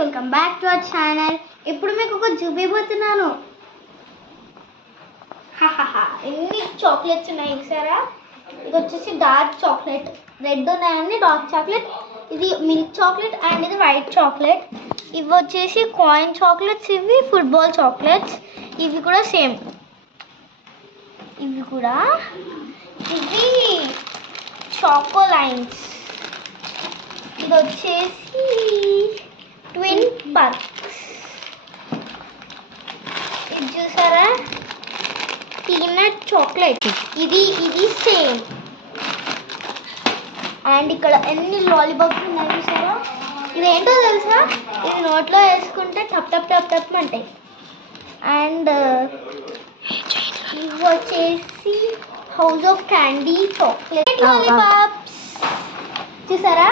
Welcome back to our channel. ఇప్పుడు మీకు ఒక చూపిపోతున్నాను. ఎన్ని చాక్లెట్స్ ఉన్నాయి చూసారా? ఇది వచ్చేసి డార్క్ చాక్లెట్, రెడ్ ఉన్నాయండి డార్క్ చాక్లెట్, ఇది మిల్క్ చాక్లెట్ అండ్ ఇది వైట్ చాక్లెట్. ఇవి వచ్చేసి కాయిన్ చాక్లెట్స్, ఇవి ఫుట్బాల్ చాక్లెట్స్, ఇవి కూడా సేమ్. ఇవి కూడా ఇవి చాకో లైన్స్. ఇది వచ్చేసి ట్విన్ బర్క్స్. ఇది చూసారా పీనట్ చాక్లెట్, ఇది సేమ్. అండ్ ఇక్కడ ఎన్ని లాలీపాప్స్ ఉన్నాయి చూసారా? ఇదేంటో తెలుసా? ఇది నోట్లో వేసుకుంటే టప్ టప్ టప్ టప్ అంటాయి. అండ్ ఇవి వచ్చేసి house of candy chocolate lollipops చూసారా?